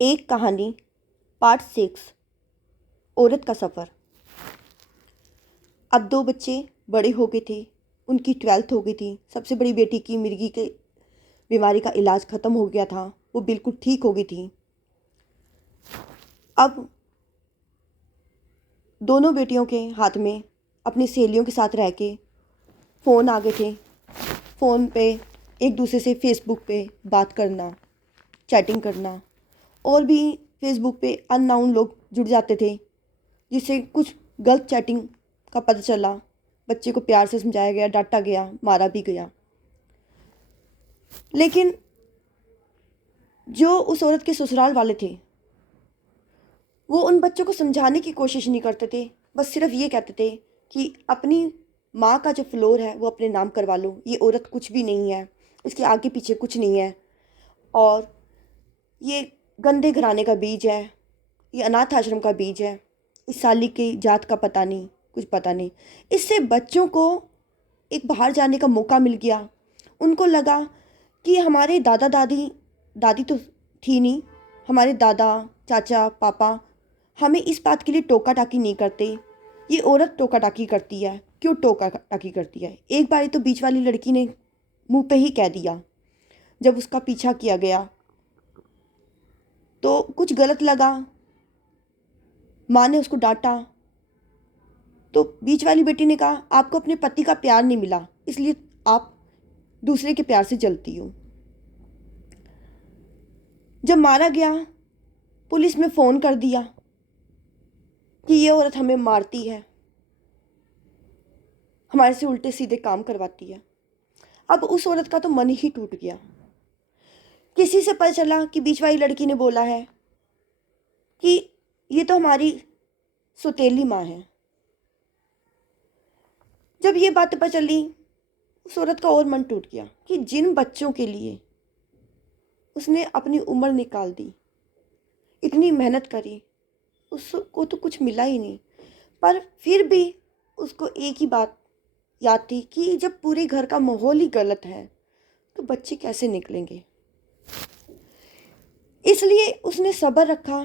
एक कहानी पार्ट 6। औरत का सफ़र। अब दो बच्चे बड़े हो गए थे। उनकी 12th हो गई थी। सबसे बड़ी बेटी की मिर्गी के बीमारी का इलाज ख़त्म हो गया था। वो बिल्कुल ठीक हो गई थी। अब दोनों बेटियों के हाथ में अपनी सहेलियों के साथ रह के फ़ोन आ गए थे। फ़ोन पे एक दूसरे से फेसबुक पे बात करना, चैटिंग करना, और भी फेसबुक पे अननोन लोग जुड़ जाते थे, जिससे कुछ गलत चैटिंग का पता चला। बच्चे को प्यार से समझाया गया, डांटा गया, मारा भी गया। लेकिन जो उस औरत के ससुराल वाले थे, वो उन बच्चों को समझाने की कोशिश नहीं करते थे। बस सिर्फ ये कहते थे कि अपनी माँ का जो फ्लोर है वो अपने नाम करवा लो, ये औरत कुछ भी नहीं है, इसके आगे पीछे कुछ नहीं है, और ये गंदे घराने का बीज है, ये अनाथ आश्रम का बीज है, इस साली की जात का पता नहीं, कुछ पता नहीं। इससे बच्चों को एक बाहर जाने का मौका मिल गया। उनको लगा कि हमारे दादा दादी, दादी तो थी नहीं, हमारे दादा चाचा पापा हमें इस बात के लिए टोका टाकी नहीं करते, ये औरत टोका टाकी करती है। क्यों टोका टाकी करती है? एक बारी तो बीच वाली लड़की ने मुंह पे ही कह दिया। जब उसका पीछा किया गया तो कुछ गलत लगा, माँ ने उसको डांटा। तो बीच वाली बेटी ने कहा, आपको अपने पति का प्यार नहीं मिला, इसलिए आप दूसरे के प्यार से जलती हो। जब मारा गया, पुलिस में फ़ोन कर दिया कि ये औरत हमें मारती है, हमारे से उल्टे सीधे काम करवाती है। अब उस औरत का तो मन ही टूट गया। किसी से पता चला कि बीच वाली लड़की ने बोला है कि ये तो हमारी सौतेली माँ है। जब ये बात पता चली, उस औरत का और मन टूट गया कि जिन बच्चों के लिए उसने अपनी उम्र निकाल दी, इतनी मेहनत करी, उसको तो कुछ मिला ही नहीं। पर फिर भी उसको एक ही बात याद थी कि जब पूरे घर का माहौल ही गलत है तो बच्चे कैसे निकलेंगे। इसलिए उसने सब्र रखा।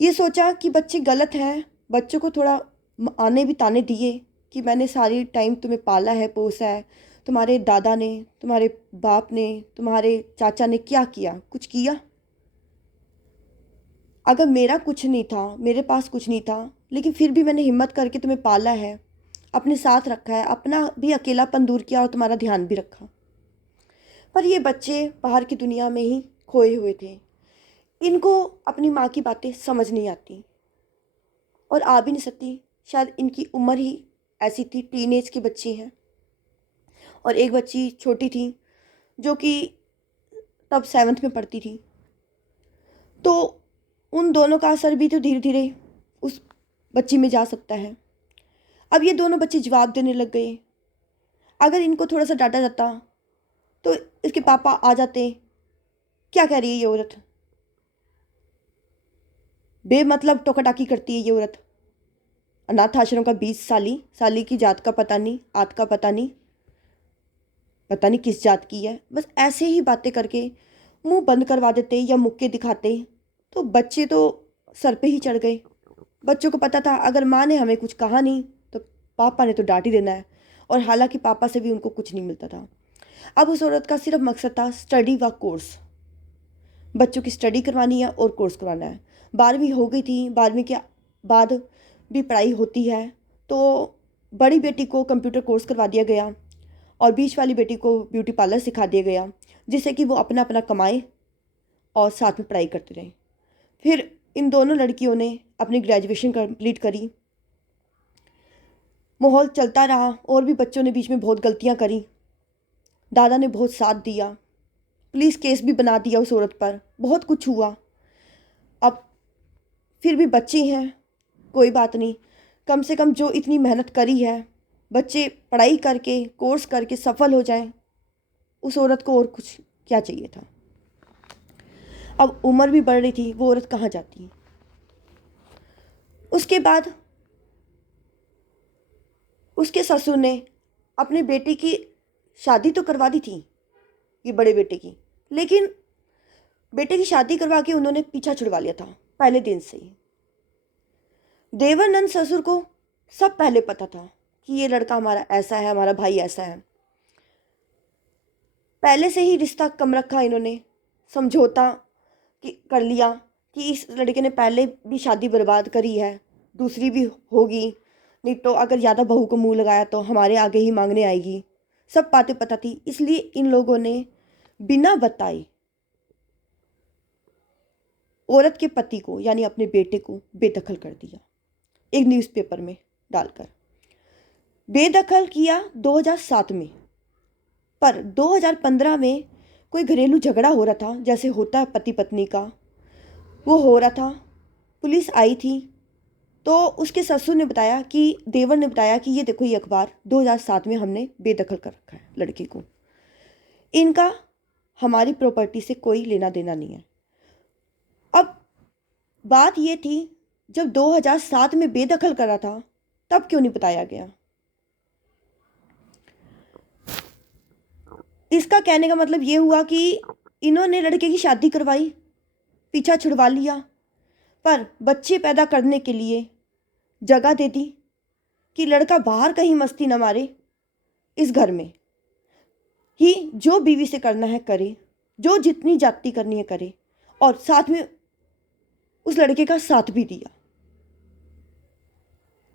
ये सोचा कि बच्चे गलत हैं, बच्चों को थोड़ा आने भी ताने दिए कि मैंने सारी टाइम तुम्हें पाला है, पोसा है। तुम्हारे दादा ने, तुम्हारे बाप ने, तुम्हारे चाचा ने क्या किया? कुछ किया? अगर मेरा कुछ नहीं था, मेरे पास कुछ नहीं था, लेकिन फिर भी मैंने हिम्मत करके तुम्हें पाला है, अपने साथ रखा है, अपना भी अकेलापन दूर किया और तुम्हारा ध्यान भी रखा। पर ये बच्चे बाहर की दुनिया में ही खोए हुए थे। इनको अपनी माँ की बातें समझ नहीं आती और आ भी नहीं सकती। शायद इनकी उम्र ही ऐसी थी, टीनेज के बच्चे हैं। और एक बच्ची छोटी थी जो कि तब 7th में पढ़ती थी। तो उन दोनों का असर भी तो धीरे धीरे उस बच्ची में जा सकता है। अब ये दोनों बच्चे जवाब देने लग गए। अगर इनको थोड़ा सा डांटा जाता तो इसके पापा आ जाते, क्या कह रही है ये औरत, बेमतलब टोकाटाकी करती है ये औरत, अनाथ आश्रम का बीज, साली, साली की जात का पता नहीं, आत का पता नहीं, पता नहीं किस जात की है। बस ऐसे ही बातें करके मुंह बंद करवा देते या मुक्के दिखाते। तो बच्चे तो सर पे ही चढ़ गए। बच्चों को पता था अगर माँ ने हमें कुछ कहा नहीं तो पापा ने तो डांट ही देना है, और हालांकि पापा से भी उनको कुछ नहीं मिलता था। अब उस औरत का सिर्फ मकसद था स्टडी व कोर्स। बच्चों की स्टडी करवानी है और कोर्स करवाना है। 12वीं हो गई थी, 12वीं के बाद भी पढ़ाई होती है। तो बड़ी बेटी को कंप्यूटर कोर्स करवा दिया गया और बीच वाली बेटी को ब्यूटी पार्लर सिखा दिया गया, जिससे कि वो अपना अपना कमाए और साथ में पढ़ाई करते रहें। फिर इन दोनों लड़कियों ने अपनी ग्रेजुएशन कंप्लीट करी। माहौल चलता रहा और भी बच्चों ने बीच में बहुत गलतियां करी। दादा ने बहुत साथ दिया, पुलिस केस भी बना दिया उस औरत पर, बहुत कुछ हुआ। अब फिर भी बच्चे हैं, कोई बात नहीं, कम से कम जो इतनी मेहनत करी है, बच्चे पढ़ाई करके कोर्स करके सफल हो जाएं। उस औरत को और कुछ क्या चाहिए था? अब उम्र भी बढ़ रही थी, वो औरत कहाँ जाती? उसके बाद उसके ससुर ने अपने बेटे की शादी तो करवा दी थी, ये बड़े बेटे की, लेकिन बेटे की शादी करवा के उन्होंने पीछा छुड़वा लिया था पहले दिन से ही। देवर नंद ससुर को सब पहले पता था कि ये लड़का हमारा ऐसा है, हमारा भाई ऐसा है। पहले से ही रिश्ता कम रखा इन्होंने, समझौता कर लिया कि इस लड़के ने पहले भी शादी बर्बाद करी है, दूसरी भी होगी, नहीं तो अगर ज़्यादा बहू को मुंह लगाया तो हमारे आगे ही मांगने आएगी। सब बातें पता थी, इसलिए इन लोगों ने बिना बताए औरत के पति को यानी अपने बेटे को बेदखल कर दिया, एक न्यूज़पेपर में डालकर। बेदखल किया 2007 में, पर 2015 में कोई घरेलू झगड़ा हो रहा था, जैसे होता है पति पत्नी का, वो हो रहा था। पुलिस आई थी तो उसके ससुर ने बताया कि देवर ने बताया कि ये देखो, ये अखबार 2007 में हमने बेदखल कर रखा है लड़के को, इनका हमारी प्रॉपर्टी से कोई लेना देना नहीं है। अब बात ये थी, जब 2007 में बेदखल करा था तब क्यों नहीं बताया गया? इसका कहने का मतलब ये हुआ कि इन्होंने लड़के की शादी करवाई, पीछा छुड़वा लिया, पर बच्चे पैदा करने के लिए जगह दे दी कि लड़का बाहर कहीं मस्ती न मारे, इस घर में ही जो बीवी से करना है करे, जो जितनी जाति करनी है करे, और साथ में उस लड़के का साथ भी दिया।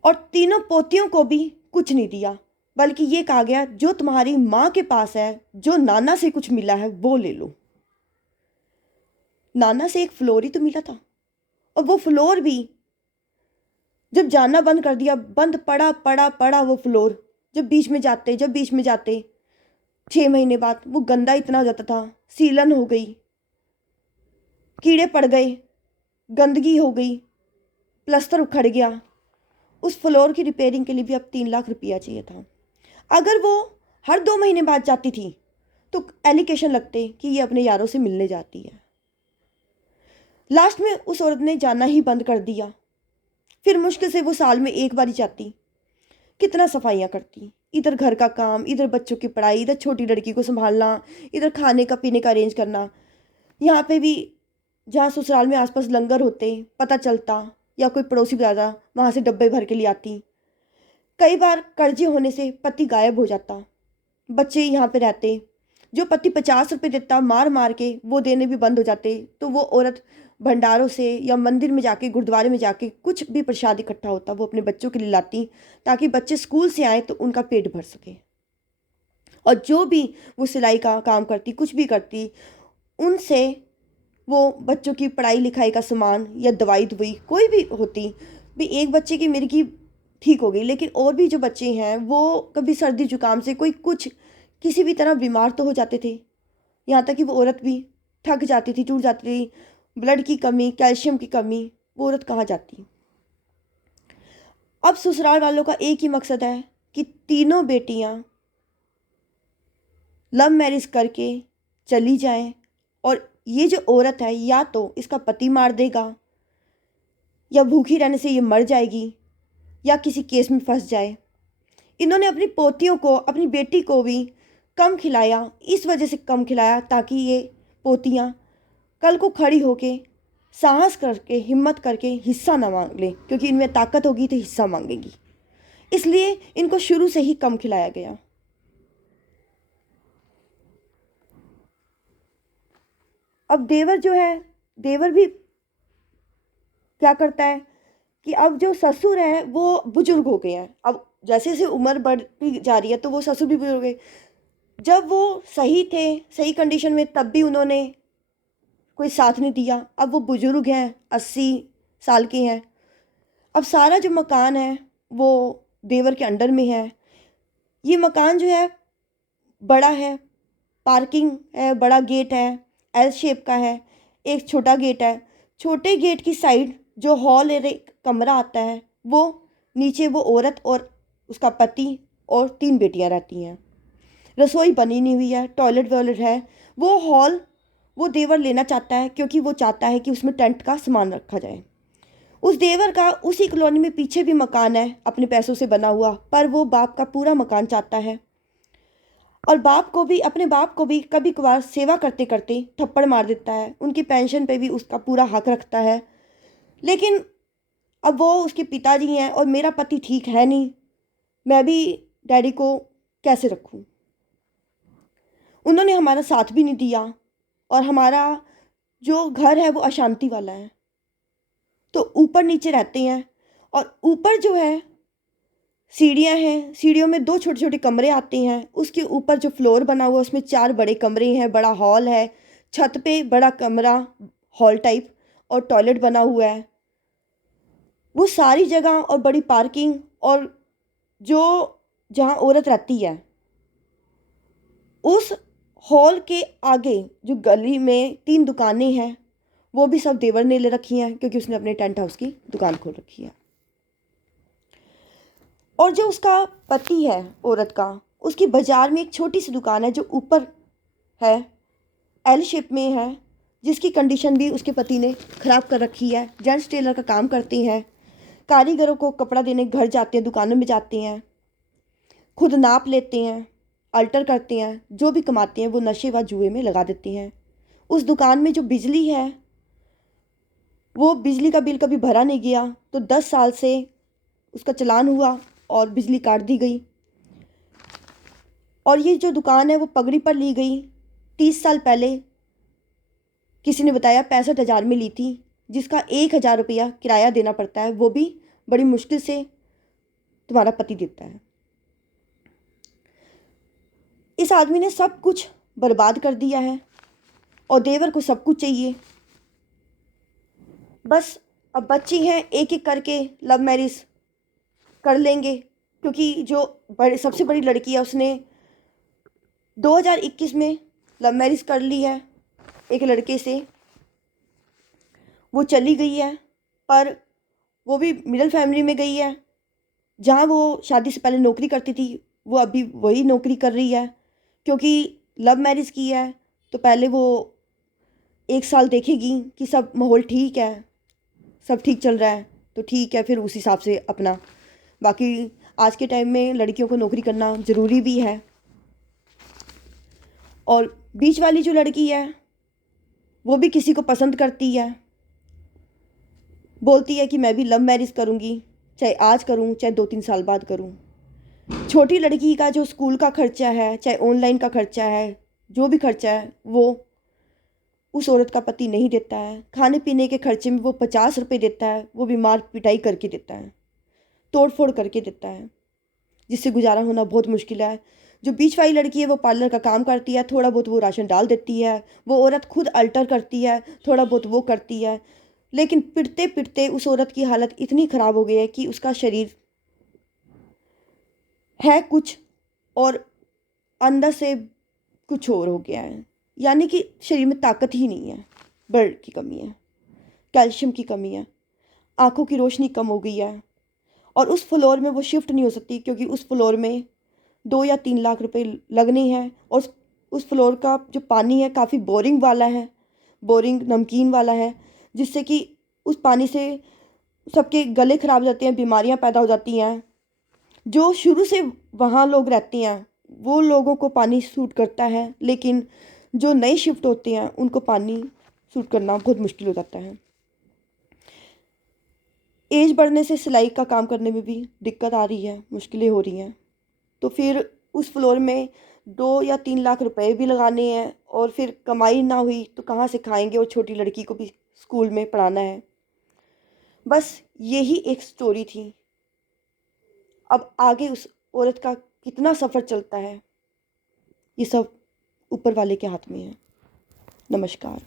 और तीनों पोतियों को भी कुछ नहीं दिया, बल्कि ये कहा गया जो तुम्हारी माँ के पास है, जो नाना से कुछ मिला है वो ले लो। नाना से एक फ्लोर ही तो मिला था, और वो फ्लोर भी जब जाना बंद कर दिया, बंद पड़ा पड़ा पड़ा वो फ्लोर। जब बीच में जाते 6 महीने बाद वो गंदा इतना हो जाता था, सीलन हो गई, कीड़े पड़ गए, गंदगी हो गई, प्लास्टर उखड़ गया। उस फ्लोर की रिपेयरिंग के लिए भी अब 3 लाख रुपया चाहिए था। अगर वो हर 2 महीने बाद जाती थी तो एलिगेशन लगते कि ये अपने यारों से मिलने जाती है। लास्ट में उस औरत ने जाना ही बंद कर दिया। फिर मुश्किल से वो साल में एक बार ही जाती। कितना सफाइयाँ करती, इधर घर का काम, इधर बच्चों की पढ़ाई, इधर छोटी लड़की को संभालना, इधर खाने का पीने का अरेंज करना। यहाँ पे भी जहाँ ससुराल में आसपास लंगर होते पता चलता, या कोई पड़ोसी बताता, वहाँ से डब्बे भर के लिए आती। कई बार कर्जे होने से पति गायब हो जाता, बच्चे यहाँ पे रहते। जो पति 50 रुपये देता मार मार के, वो देने भी बंद हो जाते। तो वो औरत भंडारों से या मंदिर में जाके, गुरुद्वारे में जाके कुछ भी प्रसाद इकट्ठा होता वो अपने बच्चों के लिए लाती, ताकि बच्चे स्कूल से आए तो उनका पेट भर सके। और जो भी वो सिलाई का काम करती, कुछ भी करती, उनसे वो बच्चों की पढ़ाई लिखाई का सामान या दवाई दुवाई कोई भी होती भी, एक बच्चे की मेरी की ठीक हो गई, लेकिन और भी जो बच्चे हैं वो कभी सर्दी जुकाम से कोई कुछ किसी भी तरह बीमार तो हो जाते थे। यहाँ तक कि वो औरत भी थक जाती थी, टूट जाती थी, ब्लड की कमी, कैल्शियम की कमी, वो औरत कहाँ जाती? अब ससुराल वालों का एक ही मकसद है कि तीनों बेटियाँ लव मैरिज करके चली जाएं, और ये जो औरत है या तो इसका पति मार देगा, या भूखी रहने से ये मर जाएगी, या किसी केस में फंस जाए। इन्होंने अपनी पोतियों को, अपनी बेटी को भी कम खिलाया, इस वजह से कम खिलाया ताकि ये पोतियाँ कल को खड़ी होके साहस करके, हिम्मत करके हिस्सा ना मांग लें, क्योंकि इनमें ताकत होगी तो हिस्सा मांगेंगी। इसलिए इनको शुरू से ही कम खिलाया गया। अब देवर जो है, देवर भी क्या करता है कि अब जो ससुर है वो बुजुर्ग हो गए हैं। अब जैसे जैसे उम्र बढ़ती जा रही है तो वो ससुर भी बुजुर्ग हो गए। जब वो सही थे, सही कंडीशन में, तब भी उन्होंने कोई साथ नहीं दिया। अब वो बुजुर्ग हैं, 80 साल के हैं। अब सारा जो मकान है वो देवर के अंडर में है। ये मकान जो है बड़ा है, पार्किंग है, बड़ा गेट है, एल शेप का है, एक छोटा गेट है। छोटे गेट की साइड जो हॉल है, एक कमरा आता है, वो नीचे वो औरत और उसका पति और 3 बेटियां रहती हैं। रसोई बनी नहीं हुई है, टॉयलेट वॉयलेट है। वो हॉल वो देवर लेना चाहता है, क्योंकि वो चाहता है कि उसमें टेंट का सामान रखा जाए। उस देवर का उसी कॉलोनी में पीछे भी मकान है अपने पैसों से बना हुआ, पर वो बाप का पूरा मकान चाहता है। और बाप को भी, अपने बाप को भी कभी कभार सेवा करते करते थप्पड़ मार देता है, उनकी पेंशन पे भी उसका पूरा हक रखता है। लेकिन अब वो उसके पिताजी हैं और मेरा पति ठीक है नहीं, मैं भी डैडी को कैसे रखूं। उन्होंने हमारा साथ भी नहीं दिया और हमारा जो घर है वो अशांति वाला है, तो ऊपर नीचे रहते हैं। और ऊपर जो है सीढ़ियाँ हैं, सीढ़ियों में 2 छोटे छोटे कमरे आते हैं, उसके ऊपर जो फ्लोर बना हुआ है उसमें 4 बड़े कमरे हैं, बड़ा हॉल है, छत पे बड़ा कमरा हॉल टाइप और टॉयलेट बना हुआ है। वो सारी जगह और बड़ी पार्किंग, और जो जहाँ औरत रहती है उस हॉल के आगे जो गली में 3 दुकानें हैं वो भी सब देवर ने ले रखी हैं, क्योंकि उसने अपने टेंट हाउस की दुकान खोल रखी है। और जो उसका पति है औरत का, उसकी बाजार में एक छोटी सी दुकान है जो ऊपर है, एल शेप में है, जिसकी कंडीशन भी उसके पति ने ख़राब कर रखी है। जेंट्स टेलर का काम करते हैं, कारीगरों को कपड़ा देने घर जाते हैं, दुकानों में जाते हैं, खुद नाप लेते हैं, अल्टर करते हैं, जो भी कमाते हैं वो नशे व जुए में लगा देते हैं। उस दुकान में जो बिजली है वो बिजली का बिल कभी भरा नहीं गया, तो 10 साल से उसका चलान हुआ और बिजली काट दी गई। और ये जो दुकान है वो पगड़ी पर ली गई 30 साल पहले, किसी ने बताया 65,000 में ली थी, जिसका 1,000 रुपया किराया देना पड़ता है, वो भी बड़ी मुश्किल से तुम्हारा पति देता है। इस आदमी ने सब कुछ बर्बाद कर दिया है और देवर को सब कुछ चाहिए। बस अब बच्ची हैं, एक एक करके लव मैरिज कर लेंगे, क्योंकि जो सबसे बड़ी लड़की है उसने 2021 में लव मैरिज कर ली है एक लड़के से, वो चली गई है, पर वो भी मिडिल फैमिली में गई है। जहाँ वो शादी से पहले नौकरी करती थी वो अभी वही नौकरी कर रही है, क्योंकि लव मैरिज की है तो पहले वो 1 साल देखेगी कि सब माहौल ठीक है, सब ठीक चल रहा है तो ठीक है, फिर उस हिसाब से अपना। बाकी आज के टाइम में लड़कियों को नौकरी करना ज़रूरी भी है। और बीच वाली जो लड़की है वो भी किसी को पसंद करती है, बोलती है कि मैं भी लव मैरिज करूँगी, चाहे आज करूँ चाहे 2-3 साल बाद करूँ। छोटी लड़की का जो स्कूल का खर्चा है, चाहे ऑनलाइन का खर्चा है, जो भी खर्चा है वो उस औरत का पति नहीं देता है। खाने पीने के खर्चे में वो 50 रुपये देता है, वो भी मार पिटाई करके देता है, तोड़ फोड़ करके देता है, जिससे गुजारा होना बहुत मुश्किल है। जो बीच वाली लड़की है वो पार्लर का काम करती है, थोड़ा बहुत वो राशन डाल देती है, वो औरत खुद अल्टर करती है, थोड़ा बहुत वो करती है, लेकिन पिटते पिटते उस औरत की हालत इतनी ख़राब हो गई है कि उसका शरीर है कुछ और अंदर से कुछ और हो गया है। यानी कि शरीर में ताकत ही नहीं है, ब्लड की कमी है, कैल्शियम की कमी है, आँखों की रोशनी कम हो गई है। और उस फ्लोर में वो शिफ्ट नहीं हो सकती, क्योंकि उस फ्लोर में 2 या 3 लाख रुपए लगने हैं। और उस फ्लोर का जो पानी है काफ़ी बोरिंग वाला है, बोरिंग नमकीन वाला है, जिससे कि उस पानी से सबके गले ख़राब हो जाते हैं, बीमारियां पैदा हो जाती हैं। जो शुरू से वहाँ लोग रहते हैं वो लोगों को पानी सूट करता है, लेकिन जो नए शिफ्ट होते हैं उनको पानी सूट करना बहुत मुश्किल हो जाता है। एज बढ़ने से सिलाई का काम करने में भी दिक्कत आ रही है, मुश्किलें हो रही हैं। तो फिर उस फ्लोर में 2 या 3 लाख रुपए भी लगाने हैं, और फिर कमाई ना हुई तो कहाँ से खाएंगे, और छोटी लड़की को भी स्कूल में पढ़ाना है। बस यही एक स्टोरी थी। अब आगे उस औरत का कितना सफ़र चलता है ये सब ऊपर वाले के हाथ में है। नमस्कार।